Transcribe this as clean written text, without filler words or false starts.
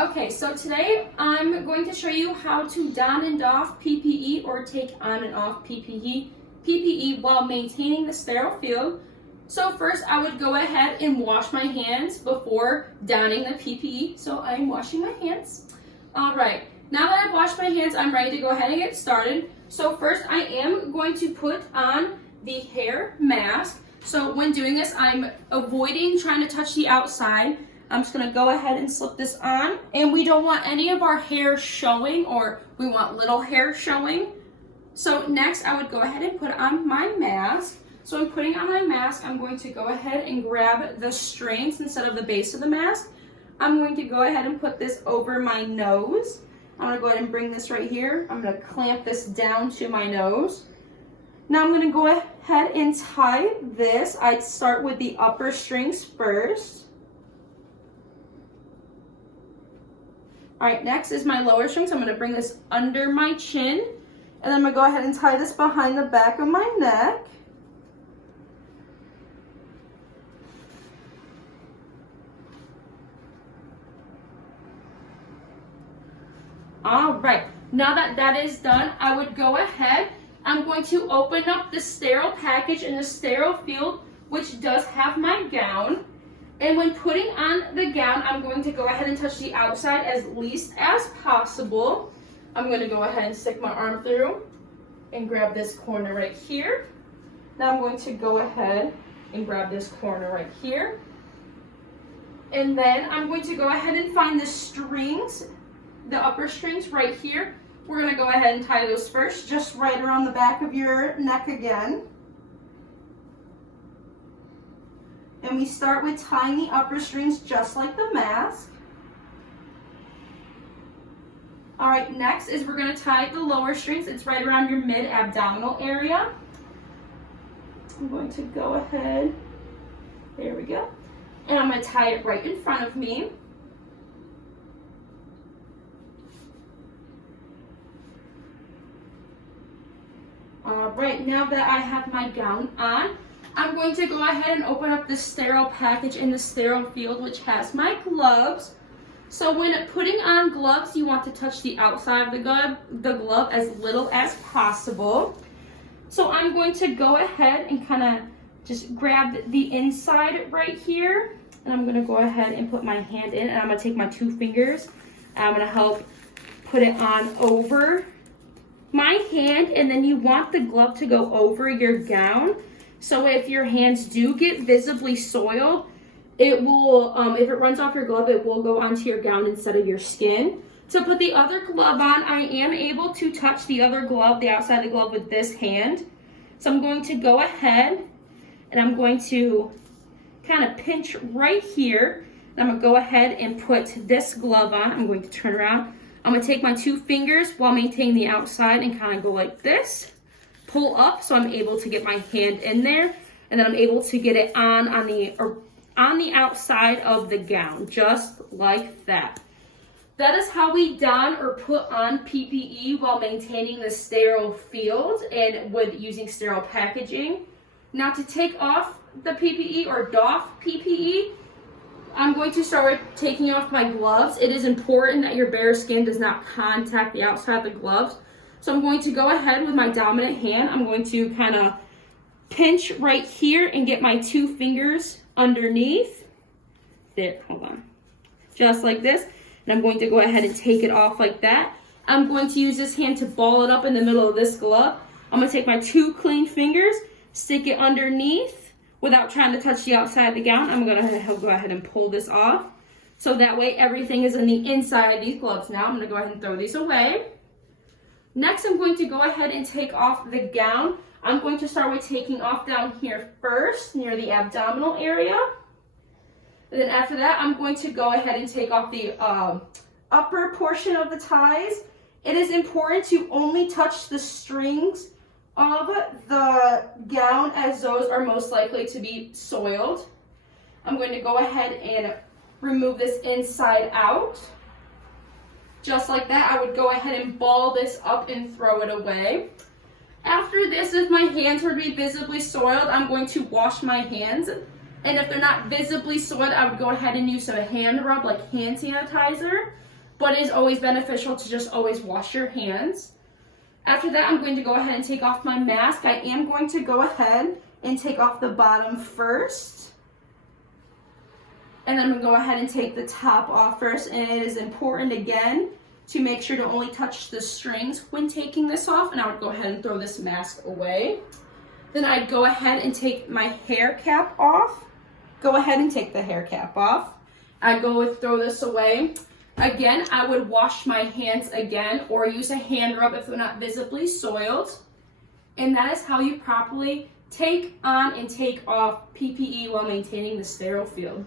Okay, so today I'm going to show you how to don and doff PPE or take on and off PPE while maintaining the sterile field. So first I would go ahead and wash my hands before donning the PPE. So I'm washing my hands. All right, now that I've washed my hands, I'm ready to go ahead and get started. So first I am going to put on the hair mask. So when doing this, I'm avoiding trying to touch the outside. I'm just gonna go ahead and slip this on, and we don't want any of our hair showing, or we want little hair showing. So next I would go ahead and put on my mask. So I'm putting on my mask, I'm going to go ahead and grab the strings instead of the base of the mask. I'm going to go ahead and put this over my nose. I'm gonna go ahead and bring this right here. I'm gonna clamp this down to my nose. Now I'm gonna go ahead and tie this. I'd start with the upper strings first. All right, next is my lower strings. I'm gonna bring this under my chin, and then I'm gonna go ahead and tie this behind the back of my neck. All right, now that that is done, I would go ahead. I'm going to open up the sterile package in the sterile field, which does have my gown. And when putting on the gown, I'm going to go ahead and touch the outside as least as possible. I'm going to go ahead and stick my arm through and grab this corner right here. Now I'm going to go ahead and grab this corner right here. And then I'm going to go ahead and find the strings, the upper strings right here. We're going to go ahead and tie those first, just right around the back of your neck again. And we start with tying the upper strings just like the mask. All right, next is we're gonna tie the lower strings. It's right around your mid-abdominal area. I'm going to go ahead, there we go. And I'm gonna tie it right in front of me. All right, now that I have my gown on, I'm going to go ahead and open up the sterile package in the sterile field, which has my gloves. So when putting on gloves, you want to touch the outside of the glove as little as possible. So I'm going to go ahead and kind of just grab the inside right here. And I'm going to go ahead and put my hand in, and I'm going to take my 2 fingers. And I'm going to help put it on over my hand, and then you want the glove to go over your gown. So if your hands do get visibly soiled, it will, if it runs off your glove, it will go onto your gown instead of your skin. To put the other glove on, I am able to touch the other glove, the outside of the glove, with this hand. So I'm going to go ahead and I'm going to kind of pinch right here. And I'm going to go ahead and put this glove on. I'm going to turn around. I'm going to take my 2 fingers while maintaining the outside and kind of go like this. Pull up so I'm able to get my hand in there, and then I'm able to get it on the outside of the gown, just like that. That is how we don or put on PPE while maintaining the sterile field and with using sterile packaging. Now to take off the PPE or doff PPE, I'm going to start with taking off my gloves. It is important that your bare skin does not contact the outside of the gloves. So I'm going to go ahead with my dominant hand. I'm going to kind of pinch right here and get my 2 fingers underneath. There, hold on. Just like this. And I'm going to go ahead and take it off like that. I'm going to use this hand to ball it up in the middle of this glove. I'm going to take my 2 clean fingers, stick it underneath without trying to touch the outside of the gown. I'm going to go ahead and pull this off. So that way everything is in the inside of these gloves. Now I'm going to go ahead and throw these away. Next, I'm going to go ahead and take off the gown. I'm going to start with taking off down here first, near the abdominal area. And then after that, I'm going to go ahead and take off the upper portion of the ties. It is important to only touch the strings of the gown, as those are most likely to be soiled. I'm going to go ahead and remove this inside out. Just like that, I would go ahead and ball this up and throw it away. After this, if my hands were to be visibly soiled, I'm going to wash my hands. And if they're not visibly soiled, I would go ahead and use a hand rub, like hand sanitizer. but it is always beneficial to just always wash your hands. After that, I'm going to go ahead and take off my mask. I am going to go ahead and take off the bottom first. And then I'm going to go ahead and take the top off first. And it is important, again, to make sure to only touch the strings when taking this off. And I would go ahead and throw this mask away. Then I'd go ahead and take my hair cap off. Go ahead and take the hair cap off. I'd go with throw this away. Again, I would wash my hands again or use a hand rub if they're not visibly soiled. And that is how you properly take on and take off PPE while maintaining the sterile field.